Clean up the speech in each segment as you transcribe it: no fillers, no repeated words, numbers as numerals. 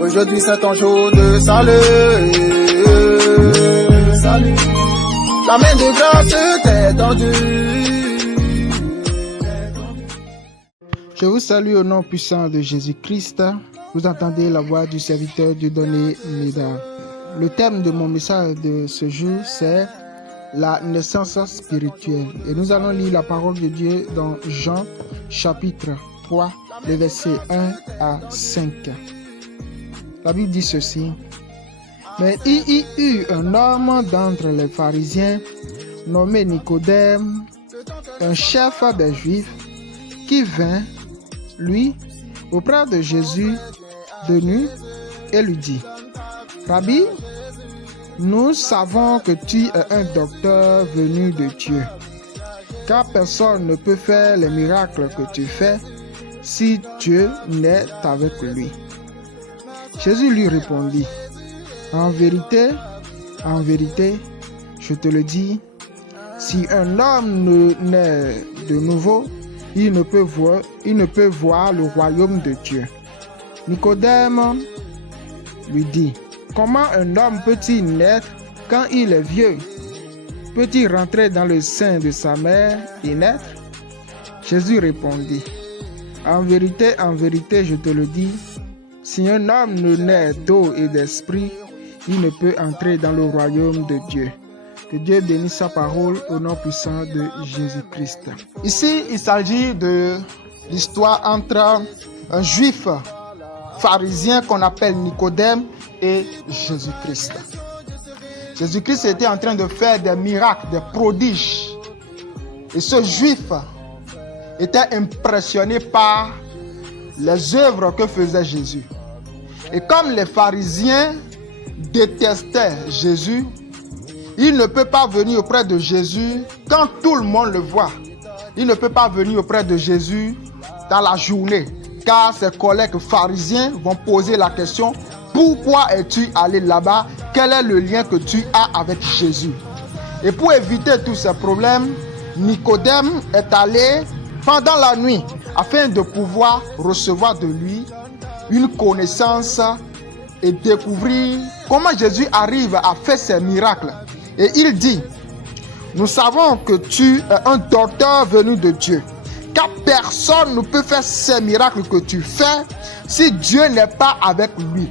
Aujourd'hui c'est ton jour de salut. La main de grâce t'est tendue. Je vous salue au nom puissant de Jésus-Christ. Vous entendez la voix du serviteur Dieudonné Médard. Le thème de mon message de ce jour, c'est la naissance spirituelle. Et nous allons lire la parole de Dieu dans Jean chapitre 3, les versets 1 à 5. La Bible dit ceci. Mais il y eut un homme d'entre les pharisiens, nommé Nicodème, un chef des Juifs, qui vint, lui, auprès de Jésus de nuit, et lui dit, Rabbi, nous savons que tu es un docteur venu de Dieu, car personne ne peut faire les miracles que tu fais si Dieu n'est avec lui. Jésus lui répondit, en vérité, je te le dis, si un homme ne naît de nouveau, il ne peut voir le royaume de Dieu. Nicodème lui dit, comment un homme peut-il naître quand il est vieux? Peut-il rentrer dans le sein de sa mère et naître? Jésus répondit, en vérité, je te le dis, si un homme ne naît d'eau et d'esprit, il ne peut entrer dans le royaume de Dieu. Que Dieu bénisse sa parole au nom puissant de Jésus-Christ. Ici, il s'agit de l'histoire entre un juif pharisien qu'on appelle Nicodème et Jésus-Christ. Jésus-Christ était en train de faire des miracles, des prodiges. Et ce juif était impressionné par les œuvres que faisait Jésus. Et comme les pharisiens détestaient Jésus, il ne peut pas venir auprès de Jésus quand tout le monde le voit. Il ne peut pas venir auprès de Jésus dans la journée, car ses collègues pharisiens vont poser la question, pourquoi es-tu allé là-bas? Quel est le lien que tu as avec Jésus? Et pour éviter tous ces problèmes, Nicodème est allé pendant la nuit afin de pouvoir recevoir de lui une connaissance et découvrir comment Jésus arrive à faire ses miracles. Et il dit, nous savons que tu es un docteur venu de Dieu, car personne ne peut faire ces miracles que tu fais si Dieu n'est pas avec lui.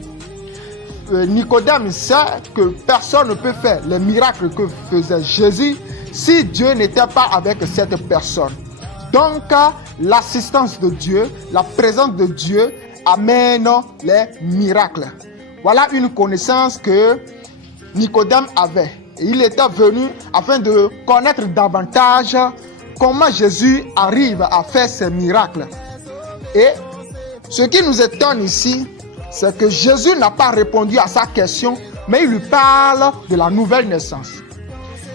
Nicodème sait que personne ne peut faire les miracles que faisait Jésus si Dieu n'était pas avec cette personne. Donc, l'assistance de Dieu, la présence de Dieu amène les miracles. Voilà une connaissance que Nicodème avait. Et il était venu afin de connaître davantage comment Jésus arrive à faire ses miracles. Et ce qui nous étonne ici, c'est que Jésus n'a pas répondu à sa question, mais il lui parle de la nouvelle naissance.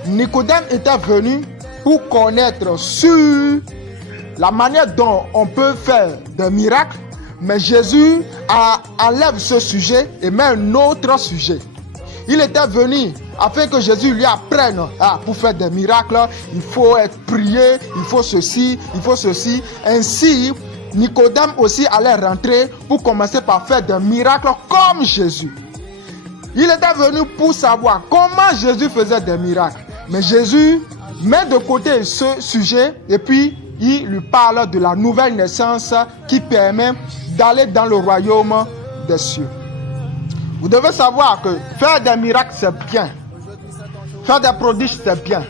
Nicodème était venu pour connaître sur la manière dont on peut faire des miracles, mais Jésus enlève ce sujet et met un autre sujet. Il était venu afin que Jésus lui apprenne, pour faire des miracles, il faut être prié, il faut ceci, il faut ceci. Ainsi, Nicodème aussi allait rentrer pour commencer par faire des miracles comme Jésus. Il était venu pour savoir comment Jésus faisait des miracles. Mais Jésus met de côté ce sujet et puis il lui parle de la nouvelle naissance qui permet d'aller dans le royaume des cieux. Vous devez savoir que faire des miracles, c'est bien. Faire des prodiges, c'est bien.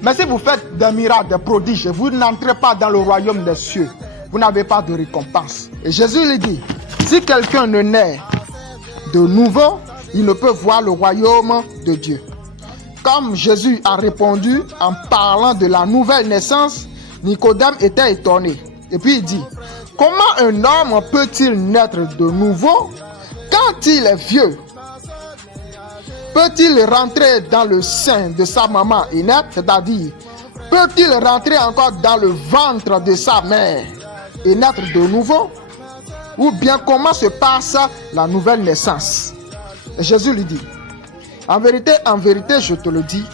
Mais si vous faites des miracles, des prodiges, vous n'entrez pas dans le royaume des cieux, vous n'avez pas de récompense. Et Jésus lui dit, si quelqu'un ne naît de nouveau, il ne peut voir le royaume de Dieu. Comme Jésus a répondu en parlant de la nouvelle naissance, Nicodème était étonné. Et puis il dit, comment un homme peut-il naître de nouveau quand il est vieux? Peut-il rentrer dans le sein de sa maman et naître, c'est-à-dire, peut-il rentrer encore dans le ventre de sa mère et naître de nouveau? Ou bien comment se passe la nouvelle naissance? Et Jésus lui dit, en vérité, je te le dis,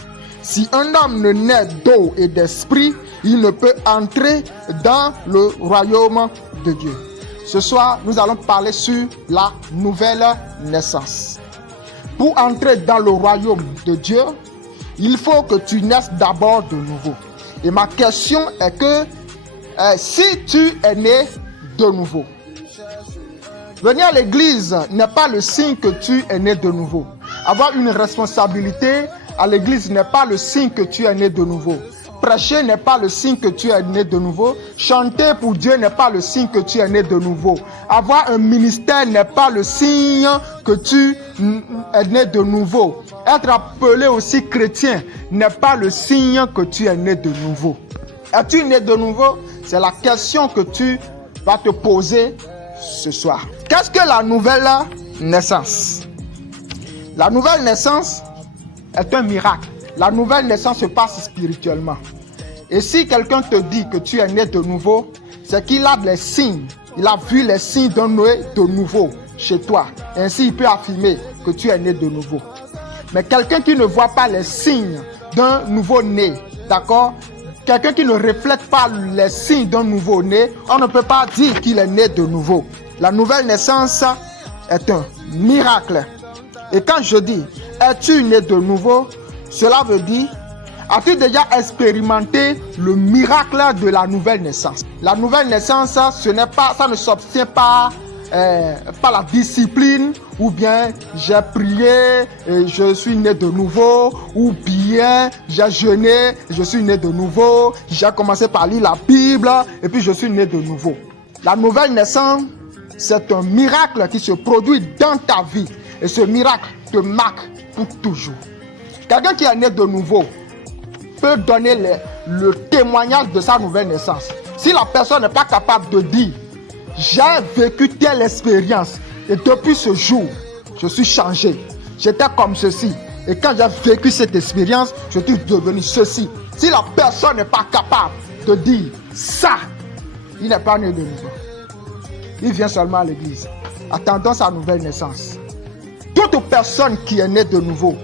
si un homme ne naît d'eau et d'esprit, il ne peut entrer dans le royaume de Dieu. Ce soir, nous allons parler sur la nouvelle naissance. Pour entrer dans le royaume de Dieu, il faut que tu naisses d'abord de nouveau. Et ma question est que si tu es né de nouveau, venir à l'église n'est pas le signe que tu es né de nouveau. Avoir une responsabilité à l'église n'est pas le signe que tu es né de nouveau. Prêcher n'est pas le signe que tu es né de nouveau. Chanter pour Dieu n'est pas le signe que tu es né de nouveau. Avoir un ministère n'est pas le signe que tu es né de nouveau. Être appelé aussi chrétien n'est pas le signe que tu es né de nouveau. Es-tu né de nouveau? C'est la question que tu vas te poser ce soir. Qu'est-ce que la nouvelle naissance? La nouvelle naissance est un miracle. La nouvelle naissance se passe spirituellement. Et si quelqu'un te dit que tu es né de nouveau, c'est qu'il a les signes. Il a vu les signes d'un né de nouveau chez toi. Ainsi, il peut affirmer que tu es né de nouveau. Mais quelqu'un qui ne voit pas les signes d'un nouveau-né, d'accord? Quelqu'un qui ne reflète pas les signes d'un nouveau-né, on ne peut pas dire qu'il est né de nouveau. La nouvelle naissance est un miracle. Et quand je dis, es-tu né de nouveau? Cela veut dire, as-tu déjà expérimenté le miracle de la nouvelle naissance? La nouvelle naissance, ça ne s'obtient pas par la discipline, ou bien j'ai prié et je suis né de nouveau, ou bien j'ai jeûné et je suis né de nouveau, j'ai commencé par lire la Bible et puis je suis né de nouveau. La nouvelle naissance, c'est un miracle qui se produit dans ta vie et ce miracle te marque pour toujours. Quelqu'un qui est né de nouveau peut donner le témoignage de sa nouvelle naissance. Si la personne n'est pas capable de dire « J'ai vécu telle expérience et depuis ce jour, je suis changé. J'étais comme ceci. Et quand j'ai vécu cette expérience, je suis devenu ceci. » Si la personne n'est pas capable de dire ça, il n'est pas né de nouveau. Il vient seulement à l'église, attendant sa nouvelle naissance. Toute personne qui est née de nouveau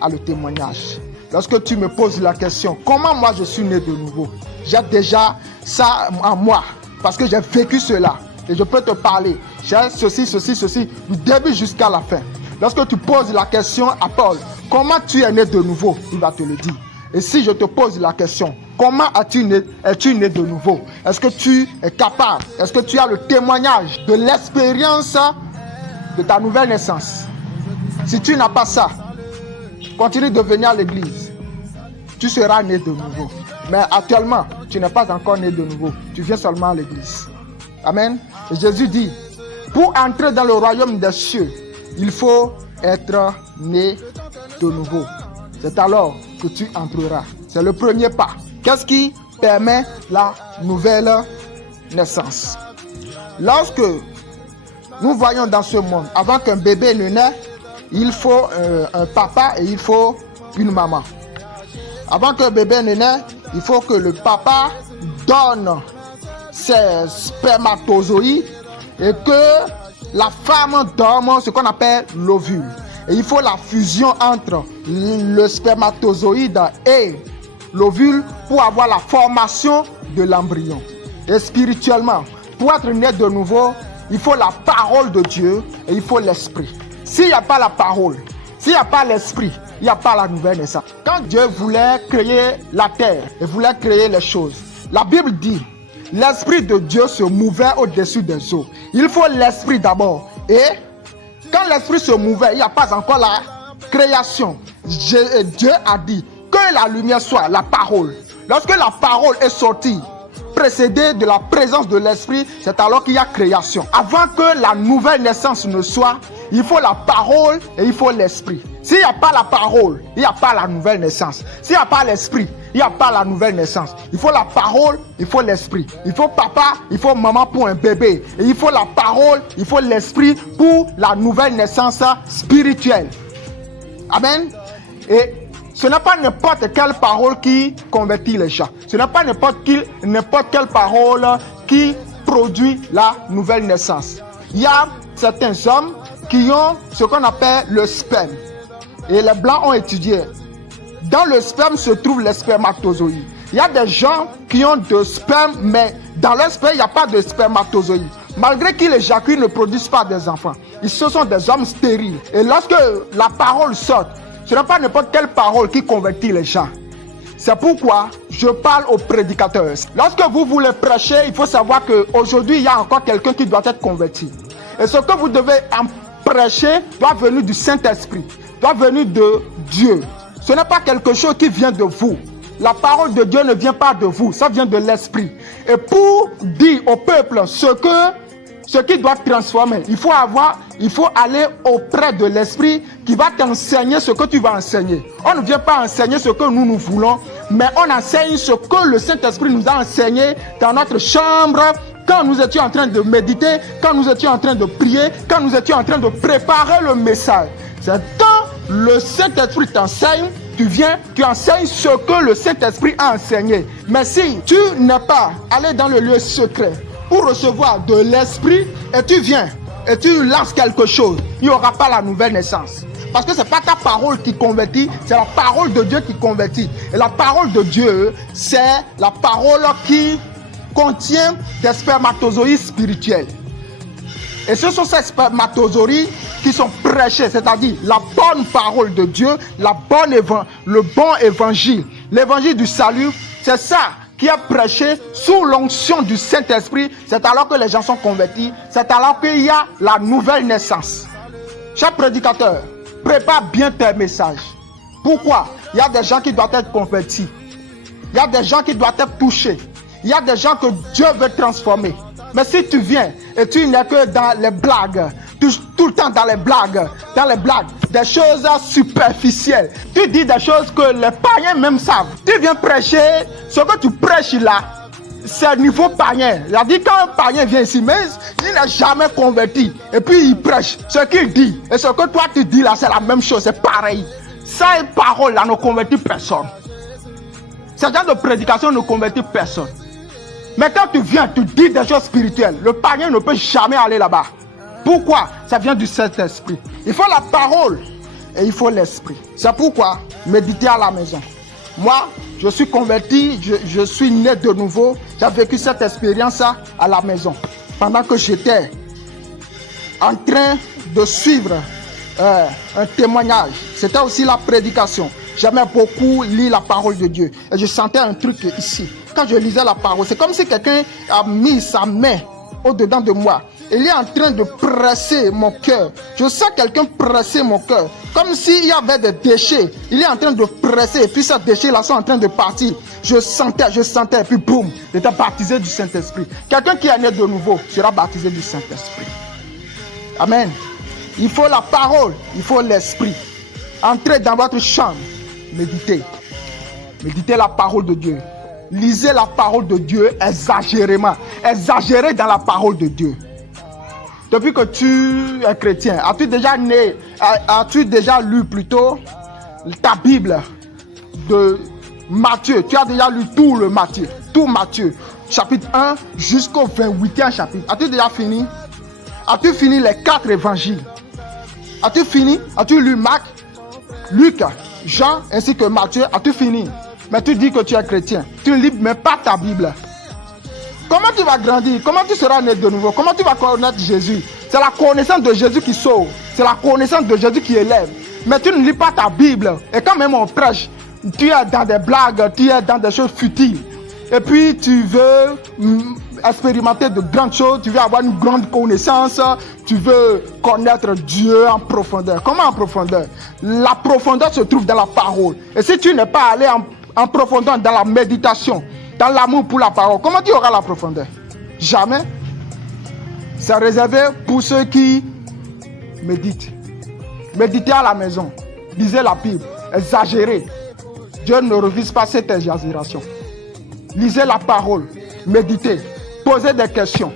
a le témoignage. Lorsque tu me poses la question, comment moi je suis né de nouveau? J'ai déjà ça en moi, parce que j'ai vécu cela. Et je peux te parler. J'ai ceci, du début jusqu'à la fin. Lorsque tu poses la question à Paul, comment tu es né de nouveau? Il va te le dire. Et si je te pose la question, comment es-tu né de nouveau? Est-ce que tu es capable? Est-ce que tu as le témoignage de l'expérience de ta nouvelle naissance? Si tu n'as pas ça, continue de venir à l'église. Tu seras né de nouveau. Mais actuellement, tu n'es pas encore né de nouveau. Tu viens seulement à l'église. Amen. Et Jésus dit, pour entrer dans le royaume des cieux, il faut être né de nouveau. C'est alors que tu entreras. C'est le premier pas. Qu'est-ce qui permet la nouvelle naissance? Lorsque nous voyons dans ce monde, avant qu'un bébé ne naisse, il faut un papa et il faut une maman. Avant qu'un bébé ne naisse, il faut que le papa donne ses spermatozoïdes et que la femme donne ce qu'on appelle l'ovule. Et il faut la fusion entre le spermatozoïde et l'ovule pour avoir la formation de l'embryon. Et spirituellement, pour être né de nouveau, il faut la parole de Dieu et il faut l'esprit. S'il n'y a pas la parole, s'il n'y a pas l'esprit, il n'y a pas la nouvelle naissance. Quand Dieu voulait créer la terre et voulait créer les choses, la Bible dit, l'esprit de Dieu se mouvait au-dessus des eaux. Il faut l'esprit d'abord. Et quand l'esprit se mouvait, il n'y a pas encore la création. Dieu a dit que la lumière soit, la parole. Lorsque la parole est sortie, précédée de la présence de l'esprit, c'est alors qu'il y a création. Avant que la nouvelle naissance ne soit, il faut la parole et il faut l'esprit. S'il n'y a pas la parole, il n'y a pas la nouvelle naissance. S'il n'y a pas l'esprit, il n'y a pas la nouvelle naissance. Il faut la parole, il faut l'esprit. Il faut papa, il faut maman pour un bébé. Et il faut la parole, il faut l'esprit pour la nouvelle naissance spirituelle. Amen. Et ce n'est pas n'importe quelle parole qui convertit les gens. Ce n'est pas n'importe quelle parole qui produit la nouvelle naissance. Il y a certains hommes qui ont ce qu'on appelle le sperme. Et les blancs ont étudié. Dans le sperme se trouvent les spermatozoïdes. Il y a des gens qui ont de sperme, mais dans leur sperme, il n'y a pas de spermatozoïdes. Malgré qu'ils éjaculent, ils ne produisent pas des enfants. Ce sont des hommes stériles. Et lorsque la parole sort, ce n'est pas n'importe quelle parole qui convertit les gens. C'est pourquoi je parle aux prédicateurs. Lorsque vous voulez prêcher, il faut savoir qu'aujourd'hui, il y a encore quelqu'un qui doit être converti. Et ce que vous devez en prêcher doit venir du Saint-Esprit, doit venir de Dieu. Ce n'est pas quelque chose qui vient de vous. La parole de Dieu ne vient pas de vous, ça vient de l'Esprit. Et pour dire au peuple ce qui doit transformer, il faut aller auprès de l'Esprit qui va t'enseigner ce que tu vas enseigner. On ne vient pas enseigner ce que nous voulons, mais on enseigne ce que le Saint-Esprit nous a enseigné dans notre chambre, quand nous étions en train de méditer, quand nous étions en train de prier, quand nous étions en train de préparer le message. C'est quand le Saint-Esprit t'enseigne, tu viens, tu enseignes ce que le Saint-Esprit a enseigné. Mais si tu n'es pas allé dans le lieu secret pour recevoir de l'Esprit et tu viens et tu lances quelque chose, il n'y aura pas la nouvelle naissance. Parce que ce n'est pas ta parole qui convertit, c'est la parole de Dieu qui convertit. Et la parole de Dieu, c'est la parole qui contient des spermatozoïdes spirituels. Et ce sont ces spermatozoïdes qui sont prêchés, c'est-à-dire la bonne parole de Dieu, le bon évangile. L'évangile du salut, c'est ça qui est prêché sous l'onction du Saint-Esprit. C'est alors que les gens sont convertis, c'est alors qu'il y a la nouvelle naissance. Chaque prédicateur, prépare bien tes messages. Pourquoi? Il y a des gens qui doivent être convertis. Il y a des gens qui doivent être touchés. Il y a des gens que Dieu veut transformer. Mais si tu viens et tu n'es que dans les blagues, tout le temps dans les blagues, des choses superficielles, tu dis des choses que les païens même savent. Tu viens prêcher, ce que tu prêches là, c'est niveau païen. C'est-à-dire quand un païen vient ici, mais il n'est jamais converti. Et puis il prêche. Ce qu'il dit et ce que toi tu dis là, c'est la même chose, c'est pareil. Ces paroles-là ne convertit personne. Ce genre de prédication ne convertit personne. Mais quand tu viens, tu dis des choses spirituelles, le païen ne peut jamais aller là-bas. Pourquoi? Ça vient du Saint-Esprit. Il faut la parole et il faut l'Esprit. C'est pourquoi méditer à la maison. Moi, je suis converti, je suis né de nouveau. J'ai vécu cette expérience à la maison. Pendant que j'étais en train de suivre un témoignage, c'était aussi la prédication. J'aimais beaucoup lire la parole de Dieu. Et je sentais un truc ici. Quand je lisais la parole, c'est comme si quelqu'un a mis sa main au-dedans de moi. Il est en train de presser mon cœur. Je sens quelqu'un presser mon cœur. Comme s'il y avait des déchets. Il est en train de presser. Et puis ces déchets-là sont en train de partir. Je sentais. Et puis boum, j'étais baptisé du Saint-Esprit. Quelqu'un qui est né de nouveau sera baptisé du Saint-Esprit. Amen. Il faut la parole. Il faut l'Esprit. Entrez dans votre chambre. Méditez. Méditez la parole de Dieu. Lisez la parole de Dieu exagérément. Exagérez dans la parole de Dieu. Depuis que tu es chrétien, as-tu déjà lu plutôt ta Bible de Matthieu? Tu as déjà lu tout Matthieu, chapitre 1 jusqu'au 28e chapitre. As-tu déjà fini? As-tu fini les 4 évangiles? As-tu fini? As-tu lu Marc, Luc, Jean ainsi que Matthieu? As-tu fini? Mais tu dis que tu es chrétien. Tu ne lis même pas ta Bible. Comment tu vas grandir? Comment tu seras né de nouveau? Comment tu vas connaître Jésus? C'est la connaissance de Jésus qui sauve. C'est la connaissance de Jésus qui élève. Mais tu ne lis pas ta Bible. Et quand même on prêche, tu es dans des blagues, tu es dans des choses futiles. Et puis tu veux expérimenter de grandes choses, tu veux avoir une grande connaissance, tu veux connaître Dieu en profondeur. Comment en profondeur? La profondeur se trouve dans la parole. Et si tu n'es pas allé en profondeur dans la méditation, dans l'amour pour la parole, comment tu auras la profondeur? Jamais. C'est réservé pour ceux qui méditent. Méditez à la maison. Lisez la Bible. Exagérez. Dieu ne refuse pas cette exagération. Lisez la parole. Méditez. Posez des questions.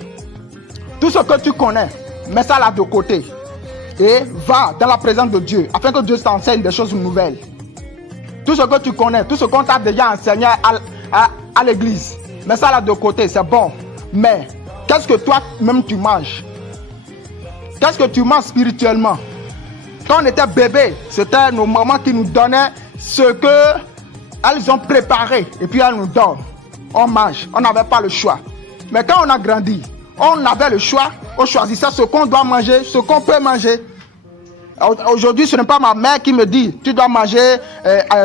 Tout ce que tu connais, mets ça là de côté. Et va dans la présence de Dieu afin que Dieu t'enseigne des choses nouvelles. Tout ce que tu connais, tout ce qu'on t'a déjà enseigné à l'église, mets ça là de côté, c'est bon. Mais qu'est-ce que toi-même tu manges? Qu'est-ce que tu manges spirituellement? Quand on était bébé, c'était nos mamans qui nous donnaient ce qu'elles ont préparé. Et puis elles nous donnent. On mange, on n'avait pas le choix. Mais quand on a grandi, On avait le choix, on choisissait ce qu'on doit manger, ce qu'on peut manger. Aujourd'hui, ce n'est pas ma mère qui me dit, tu dois manger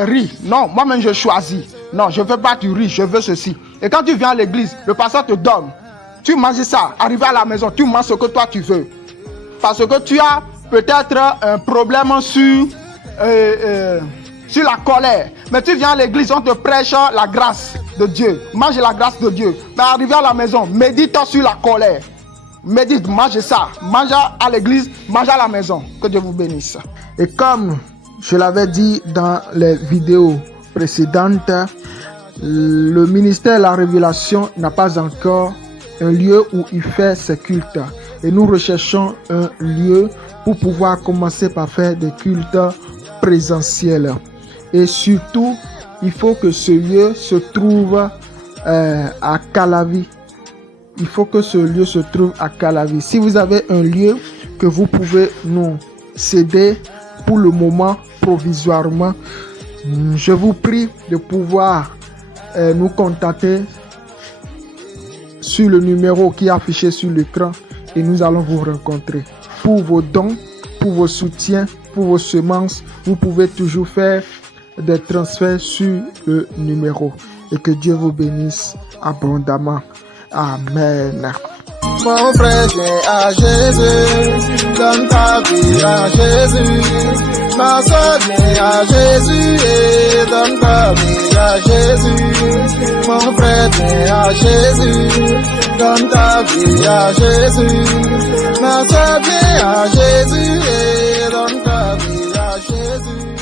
riz. Non, moi-même je choisis. Non, je ne veux pas du riz, je veux ceci. Et quand tu viens à l'église, le pasteur te donne. Tu manges ça, arrivé à la maison, tu manges ce que toi tu veux. Parce que tu as peut-être un problème sur la colère. Mais tu viens à l'église, on te prêche la grâce de Dieu. Mange la grâce de Dieu. Mais arrivé à la maison, médite sur la colère. Médite, mange ça. Mange à l'église, mange à la maison. Que Dieu vous bénisse. Et comme je l'avais dit dans les vidéos précédentes, le ministère de la Révélation n'a pas encore un lieu où il fait ses cultes. Et nous recherchons un lieu pour pouvoir commencer par faire des cultes présentiels. Et surtout, il faut que ce lieu se trouve à Calavi. Il faut que ce lieu se trouve à Calavi. Si vous avez un lieu que vous pouvez nous céder pour le moment, provisoirement, je vous prie de pouvoir nous contacter sur le numéro qui est affiché sur l'écran et nous allons vous rencontrer. Pour vos dons, pour vos soutiens, pour vos semences, vous pouvez toujours faire des transferts sur le numéro. Et que Dieu vous bénisse abondamment. Amen. Mon frère, viens à Jésus, donne ta vie à Jésus. Ma soeur, viens à Jésus et donne ta vie à Jésus. Mon frère, viens à Jésus, donne ta vie à Jésus. Ma soeur, viens à Jésus et donne ta vie à Jésus.